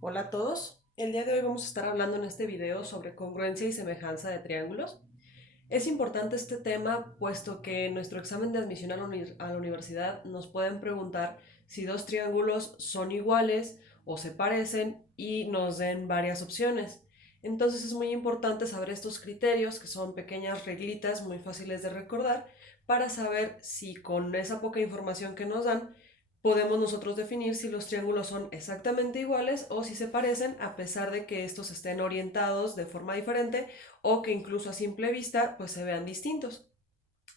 Hola a todos, el día de hoy vamos a estar hablando en este video sobre congruencia y semejanza de triángulos. Es importante este tema puesto que en nuestro examen de admisión a la universidad nos pueden preguntar si dos triángulos son iguales o se parecen y nos den varias opciones. Entonces es muy importante saber estos criterios, que son pequeñas reglitas muy fáciles de recordar, para saber si con esa poca información que nos dan podemos nosotros definir si los triángulos son exactamente iguales o si se parecen, a pesar de que estos estén orientados de forma diferente o que incluso a simple vista pues se vean distintos.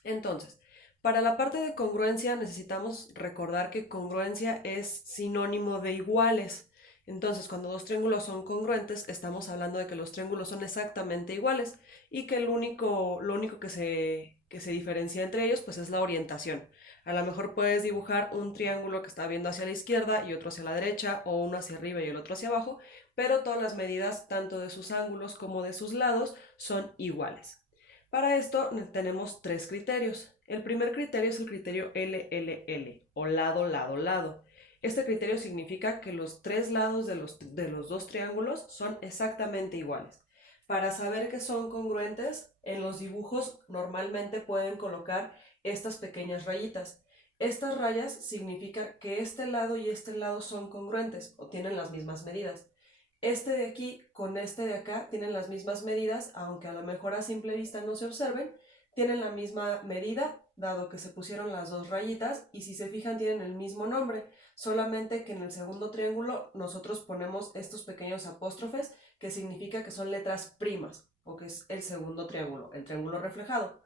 Entonces, para la parte de congruencia necesitamos recordar que congruencia es sinónimo de iguales. Entonces, cuando dos triángulos son congruentes, estamos hablando de que los triángulos son exactamente iguales y que lo único que se diferencia entre ellos pues es la orientación. A lo mejor puedes dibujar un triángulo que está viendo hacia la izquierda y otro hacia la derecha, o uno hacia arriba y el otro hacia abajo, pero todas las medidas, tanto de sus ángulos como de sus lados, son iguales. Para esto tenemos tres criterios. El primer criterio es el criterio LLL o lado, lado, lado. Este criterio significa que los tres lados de los dos triángulos son exactamente iguales. Para saber que son congruentes, en los dibujos normalmente pueden colocar estas pequeñas rayitas. Estas rayas significan que este lado y este lado son congruentes o tienen las mismas medidas. Este de aquí con este de acá tienen las mismas medidas, aunque a lo mejor a simple vista no se observen, tienen la misma medida, dado que se pusieron las dos rayitas, y si se fijan tienen el mismo nombre, solamente que en el segundo triángulo nosotros ponemos estos pequeños apóstrofes, que significa que son letras primas, o que es el segundo triángulo, el triángulo reflejado.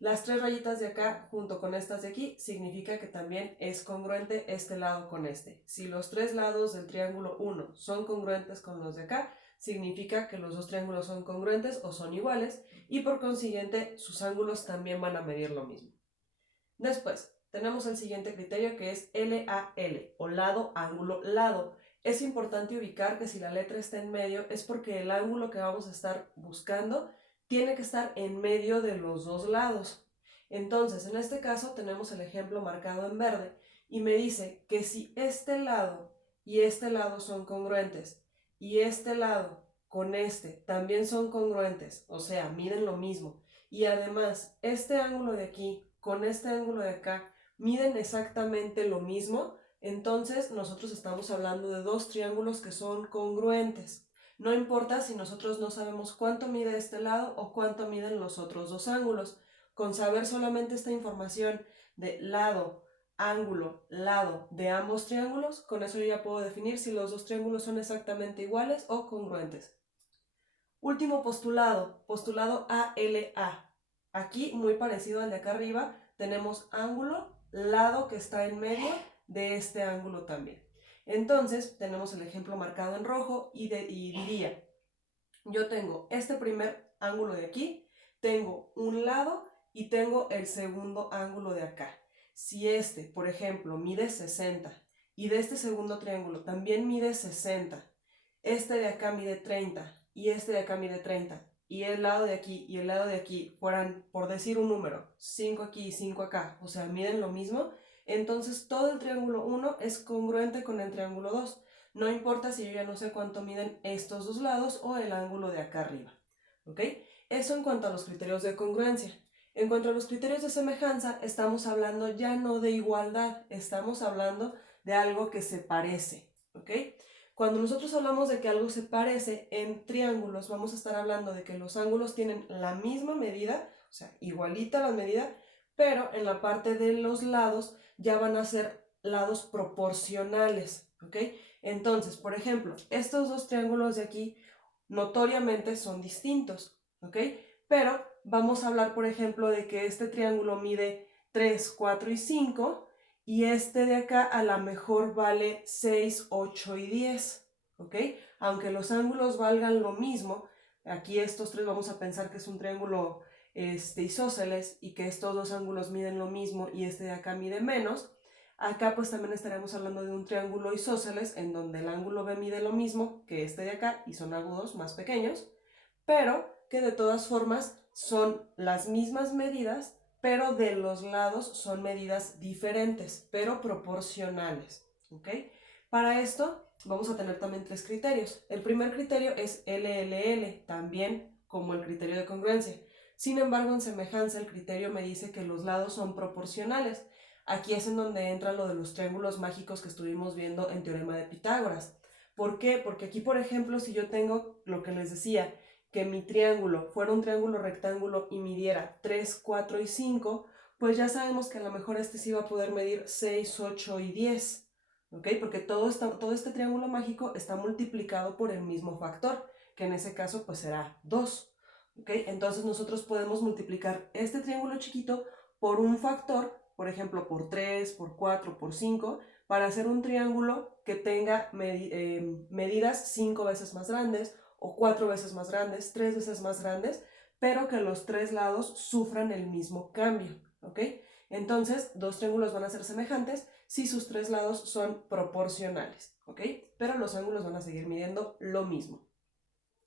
Las tres rayitas de acá junto con estas de aquí significa que también es congruente este lado con este. Si los tres lados del triángulo 1 son congruentes con los de acá, significa que los dos triángulos son congruentes o son iguales y por consiguiente sus ángulos también van a medir lo mismo. Después, tenemos el siguiente criterio que es LAL o lado, ángulo, lado. Es importante ubicar que si la letra está en medio es porque el ángulo que vamos a estar buscando tiene que estar en medio de los dos lados. Entonces, en este caso tenemos el ejemplo marcado en verde y me dice que si este lado y este lado son congruentes y este lado con este también son congruentes, o sea, miden lo mismo, y además este ángulo de aquí con este ángulo de acá miden exactamente lo mismo, entonces nosotros estamos hablando de dos triángulos que son congruentes. No importa si nosotros no sabemos cuánto mide este lado o cuánto miden los otros dos ángulos. Con saber solamente esta información de lado, ángulo, lado de ambos triángulos, con eso yo ya puedo definir si los dos triángulos son exactamente iguales o congruentes. Último postulado, postulado ALA. Aquí, muy parecido al de acá arriba, tenemos ángulo, lado que está en medio de este ángulo también. Entonces, tenemos el ejemplo marcado en rojo y diría, yo tengo este primer ángulo de aquí, tengo un lado y tengo el segundo ángulo de acá. Si este, por ejemplo, mide 60 y de este segundo triángulo también mide 60, este de acá mide 30 y este de acá mide 30, y el lado de aquí y el lado de aquí fueran, por decir un número, 5 aquí y 5 acá, o sea, miden lo mismo, entonces todo el triángulo 1 es congruente con el triángulo 2. No importa si yo ya no sé cuánto miden estos dos lados o el ángulo de acá arriba. ¿Ok? Eso en cuanto a los criterios de congruencia. En cuanto a los criterios de semejanza, estamos hablando ya no de igualdad, estamos hablando de algo que se parece. ¿Ok? Cuando nosotros hablamos de que algo se parece en triángulos, vamos a estar hablando de que los ángulos tienen la misma medida, o sea, igualita la medida, pero en la parte de los lados ya van a ser lados proporcionales. ¿Ok? Entonces, por ejemplo, estos dos triángulos de aquí notoriamente son distintos, ¿ok? Pero vamos a hablar, por ejemplo, de que este triángulo mide 3, 4 y 5 y este de acá a lo mejor vale 6, 8 y 10, ¿ok? Aunque los ángulos valgan lo mismo, aquí estos tres vamos a pensar que es un triángulo isósceles y que estos dos ángulos miden lo mismo y este de acá mide menos. Acá pues también estaremos hablando de un triángulo isósceles en donde el ángulo B mide lo mismo que este de acá y son agudos más pequeños, pero que de todas formas son las mismas medidas, pero de los lados son medidas diferentes, pero proporcionales. ¿Ok? Para esto vamos a tener también tres criterios. El primer criterio es LLL, también como el criterio de congruencia. Sin embargo, en semejanza, el criterio me dice que los lados son proporcionales. Aquí es en donde entra lo de los triángulos mágicos que estuvimos viendo en Teorema de Pitágoras. ¿Por qué? Porque aquí, por ejemplo, si yo tengo lo que les decía, que mi triángulo fuera un triángulo rectángulo y midiera 3, 4 y 5, pues ya sabemos que a lo mejor este sí va a poder medir 6, 8 y 10, ¿ok? Porque todo este triángulo mágico está multiplicado por el mismo factor, que en ese caso pues será 2, ¿ok? Entonces nosotros podemos multiplicar este triángulo chiquito por un factor, por ejemplo, por 3, por 4, por 5, para hacer un triángulo que tenga medidas 5 veces más grandes o 4 veces más grandes, 3 veces más grandes, pero que los tres lados sufran el mismo cambio, ¿ok? Entonces, dos triángulos van a ser semejantes si sus tres lados son proporcionales, ¿ok? Pero los ángulos van a seguir midiendo lo mismo.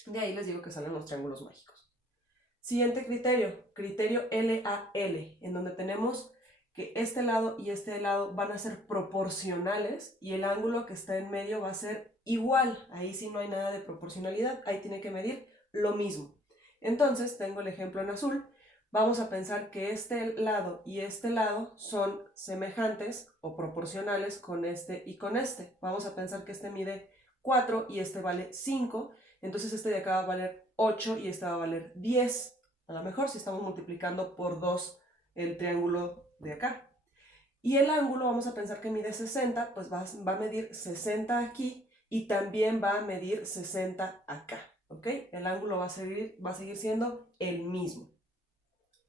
De ahí les digo que salen los triángulos mágicos. Siguiente criterio, criterio LAL, en donde tenemos que este lado y este lado van a ser proporcionales y el ángulo que está en medio va a ser igual. Ahí sí no hay nada de proporcionalidad, ahí tiene que medir lo mismo. Entonces, tengo el ejemplo en azul. Vamos a pensar que este lado y este lado son semejantes o proporcionales con este y con este. Vamos a pensar que este mide 4 y este vale 5. Entonces este de acá va a valer 8 y este va a valer 10. A lo mejor si estamos multiplicando por 2 el triángulo de acá. Y el ángulo vamos a pensar que mide 60, pues va a medir 60 aquí y también va a medir 60 acá. ¿Ok? El ángulo va a seguir siendo el mismo.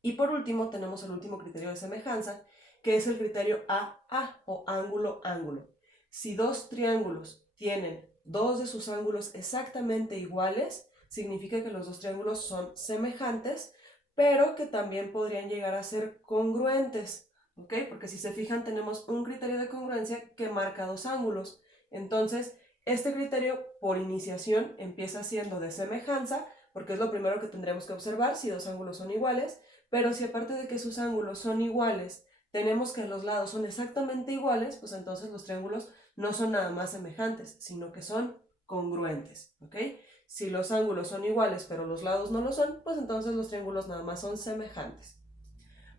Y por último tenemos el último criterio de semejanza, que es el criterio AA o ángulo-ángulo. Si dos triángulos tienen dos de sus ángulos exactamente iguales, significa que los dos triángulos son semejantes, pero que también podrían llegar a ser congruentes, ¿ok? Porque si se fijan tenemos un criterio de congruencia que marca dos ángulos. Entonces, este criterio por iniciación empieza siendo de semejanza, porque es lo primero que tendremos que observar si dos ángulos son iguales, pero si aparte de que sus ángulos son iguales, tenemos que los lados son exactamente iguales, pues entonces los triángulos no son nada más semejantes, sino que son congruentes, ¿ok? Si los ángulos son iguales, pero los lados no lo son, pues entonces los triángulos nada más son semejantes.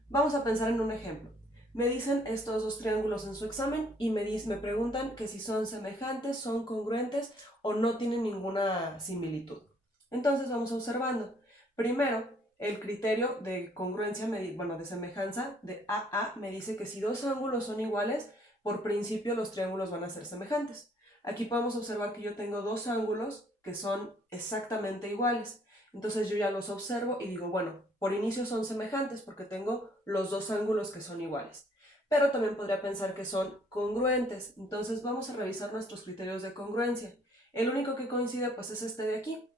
Vamos a pensar en un ejemplo. Me dicen estos dos triángulos en su examen y me preguntan que si son semejantes, son congruentes o no tienen ninguna similitud. Entonces vamos observando. Primero, el criterio de congruencia, de semejanza de AA me dice que si dos ángulos son iguales, por principio los triángulos van a ser semejantes. Aquí podemos observar que yo tengo dos ángulos que son exactamente iguales. Entonces yo ya los observo y digo, bueno, por inicio son semejantes porque tengo los dos ángulos que son iguales. Pero también podría pensar que son congruentes. Entonces vamos a revisar nuestros criterios de congruencia. El único que coincide pues es este de aquí.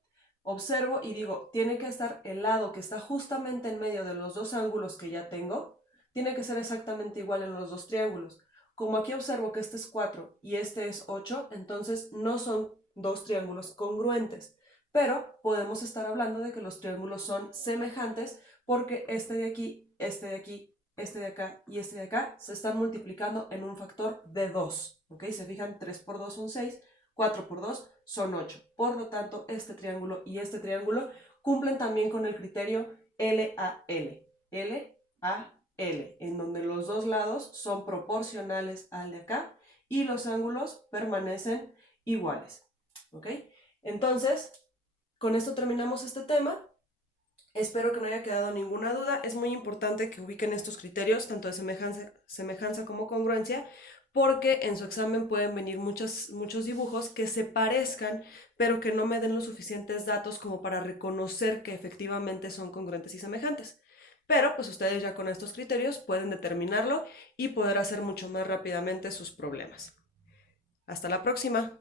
Observo y digo, tiene que estar el lado que está justamente en medio de los dos ángulos que ya tengo, tiene que ser exactamente igual en los dos triángulos. Como aquí observo que este es 4 y este es 8, entonces no son dos triángulos congruentes. Pero podemos estar hablando de que los triángulos son semejantes porque este de aquí, este de aquí, este de acá y este de acá se están multiplicando en un factor de 2. ¿Ok? Se fijan, 3 por 2 son 6, 4 por 2 son 8. Por lo tanto, este triángulo y este triángulo cumplen también con el criterio LAL. LAL, en donde los dos lados son proporcionales al de acá y los ángulos permanecen iguales. ¿Ok? Entonces, con esto terminamos este tema. Espero que no haya quedado ninguna duda. Es muy importante que ubiquen estos criterios, tanto de semejanza como congruencia, porque en su examen pueden venir muchos dibujos que se parezcan, pero que no me den los suficientes datos como para reconocer que efectivamente son congruentes y semejantes. Pero pues ustedes ya con estos criterios pueden determinarlo y poder hacer mucho más rápidamente sus problemas. Hasta la próxima.